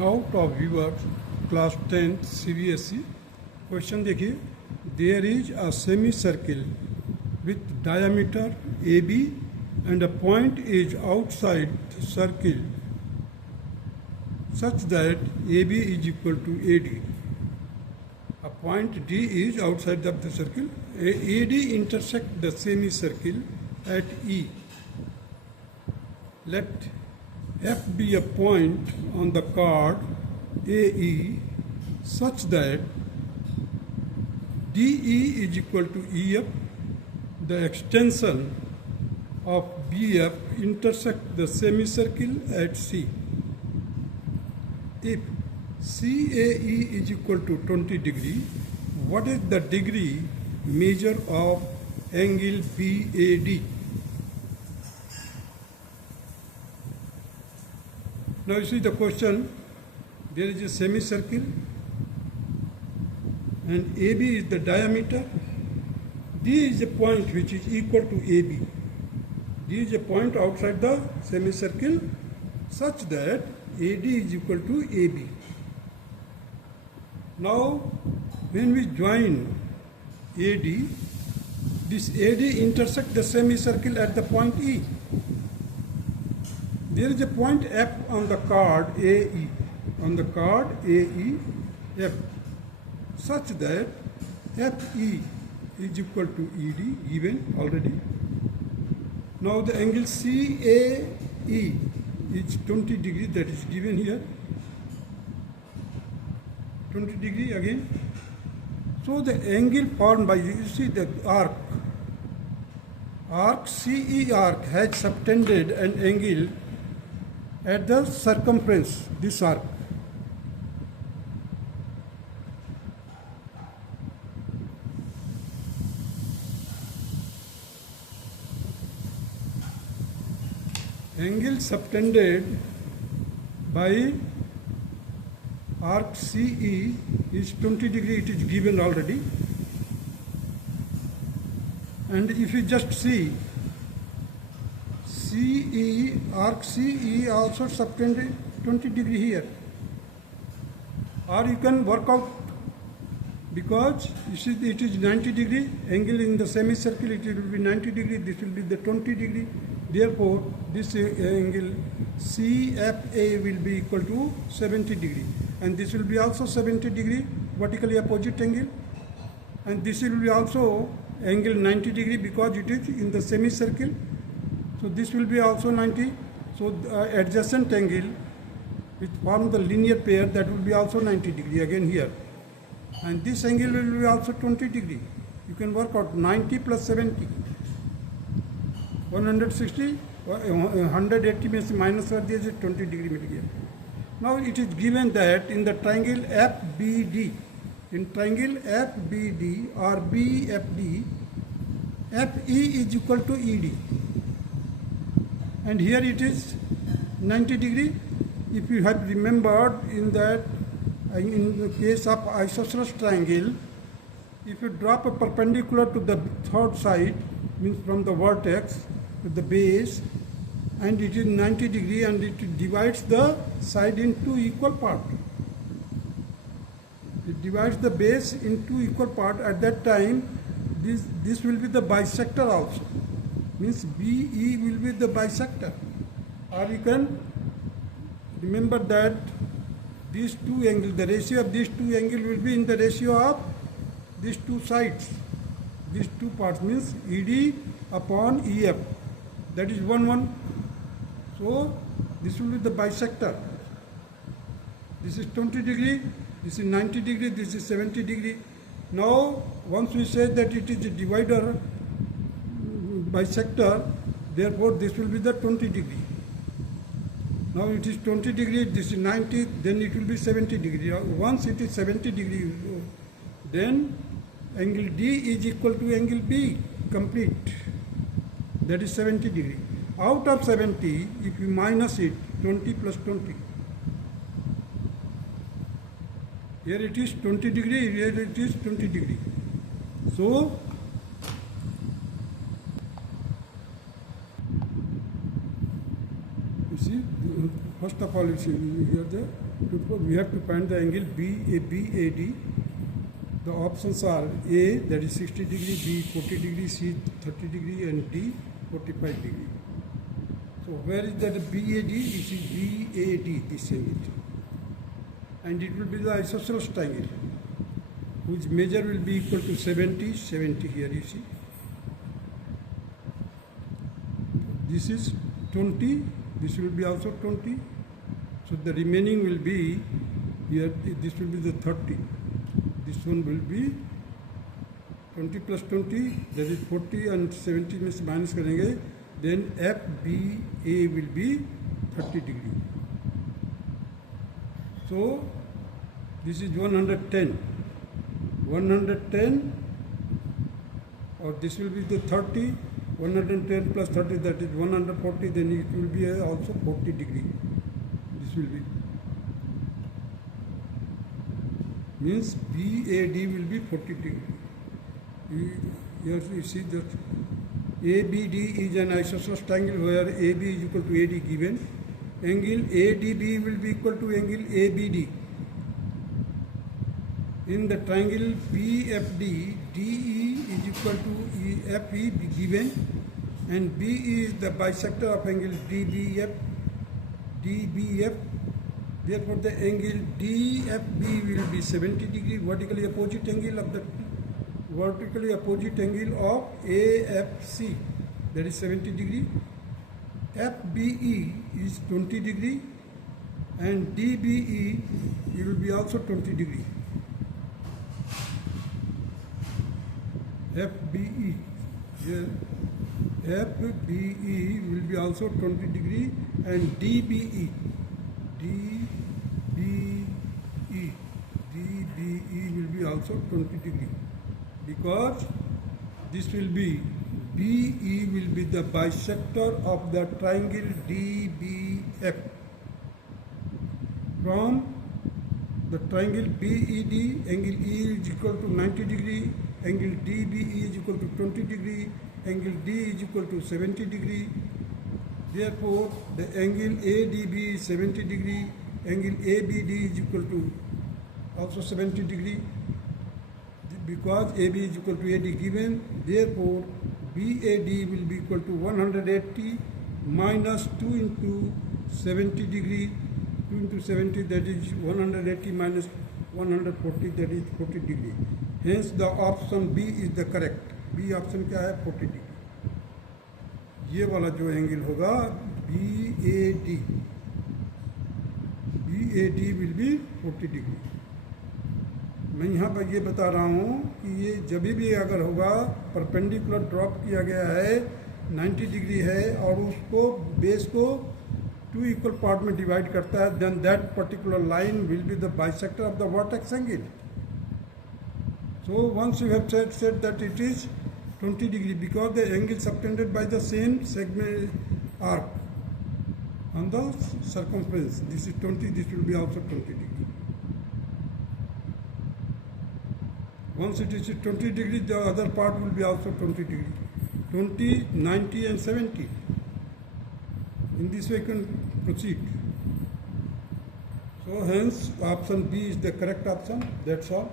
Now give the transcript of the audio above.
Doubt of viewers class 10 CBSE question देखिए. There is a semi circle with diameter AB and a point is outside the circle such that AB is equal to AD. A point D is outside of the circle. AD intersect the semicircle at E. Let F be a point on the chord AE such that DE is equal to EF. The extension of BF intersect the semicircle at C. If CAE is equal to 20 degree, what is the degree measure of angle BAD? Now you see the question, there is a semicircle and AB is the diameter. D is a point which is equal to AB. D is a point outside the semicircle such that AD is equal to AB. Now, when we join AD, this AD intersects the semicircle at the point E. There is a point F on the chord AE, on the chord AE, F, such that FE is equal to ED, given already. Now the angle CAE is 20 degree, that is given here. 20 degree again. So the angle formed by, you see the arc CE arc has subtended an angle at the circumference, this arc. Angle subtended by arc CE is 20 degree, it is given already. And if you just see CE, arc CE also subtended 20 degree here. Or you can work out, because you see it is 90 degree, angle in the semicircle it will be 90 degree, this will be the 20 degree. Therefore, this angle CFA will be equal to 70 degree, and this will be also 70 degree, vertically opposite angle, and this will be also angle 90 degree because it is in the semicircle. So this will be also 90. So the adjacent angle which form the linear pair, that will be also 90 degree again here, and this angle will be also 20 degree. You can work out 90 plus 70. 160, 180 में से minus कर दिया जो 20 degree मिल गया. Now it is given that in the triangle FBD, in triangle FBD or BFD, FE is equal to ED, and here it is 90 degree. If you have remembered in that, in the case of isosceles triangle, if you drop a perpendicular to the third side, means from the vertex to the base, and it is 90 degree, and it divides the side in two equal parts. It divides the base in two equal parts. At that time, this will be the bisector also. Means BE will be the bisector. Or you can remember that these two angles, the ratio of these two angles will be in the ratio of these two sides. These two parts means ED upon EF. That is 1, 1. So this will be the bisector. This is 20 degree, this is 90 degree, this is 70 degree. Now once we say that it is a divider, bisector, therefore this will be the 20 degree. Now it is 20 degree, this is 90, then it will be 70 degree. Once it is 70 degree, then angle D is equal to angle B, complete. That is 70 degree. Out of 70, if you minus it, 20 plus 20. Here it is 20 degree, here it is 20 degree. So, you see, first of all, you see here the we have to find the angle BAD. The options are A, that is 60 degree, B 40 degree, C 30 degree, and D 45 degree. So where is that BAD? This is BAD, this angle. And it will be the isosceles triangle, whose measure will be equal to 70 here you see. This is 20, this will be also 20. So the remaining will be, here this will be the 30. This one will be 20 plus 20, that is 40, and 70 means minus करेंगे. Then FBA will be 30 degree. So this is 110. 110, or this will be the 30. 110 plus 30, that is 140. Then it will be also 40 degree. This will be, means BAD will be 40 degree. Here you see that ABD is an isosceles triangle where AB is equal to AD given. Angle ADB will be equal to angle ABD. In the triangle PFD, DE is equal to FE given, and BE is the bisector of angle DBF. Therefore, the angle DFB will be 70 degree, vertically opposite angle of AFC, that is 70 degree. FBE is 20 degree, and DBE it will be also 20 degree. FBE, here FBE will be also 20 degree, and DBE will be also 20 degree, because this will be, BE will be the bisector of the triangle DBF. From the triangle BED, angle E is equal to 90 degree, angle DBE is equal to 20 degree, angle D is equal to 70 degree. Therefore, the angle ADB is 70 degree, angle ABD is equal to also 70 degree, because AB is equal to AD given. Therefore, BAD will be equal to 180 minus 2 into 70 degree. 2 into 70, that is 180 minus 140, that is 40 degree. Hence, the option B is the correct. B option क्या है? 40 degree. ये वाला जो angle होगा BAD will be 40 degree. मैं यहाँ पर ये बता रहा हूँ कि ये जब भी अगर होगा, परपेंडिकुलर ड्रॉप किया गया है 90 डिग्री है और उसको बेस को 2 इक्वल पार्ट में डिवाइड करता है, then that particular line will be the bisector of the vertex angle. So once you have said that it is 20 degree, because the angle subtended by the same segment arc on the circumference. This is 20, this will be also 20 degree. Once it is 20 degree, the other part will be also 20 degree. 20, 90 and 70. In this way you can proceed. So hence option B is the correct option. That's all.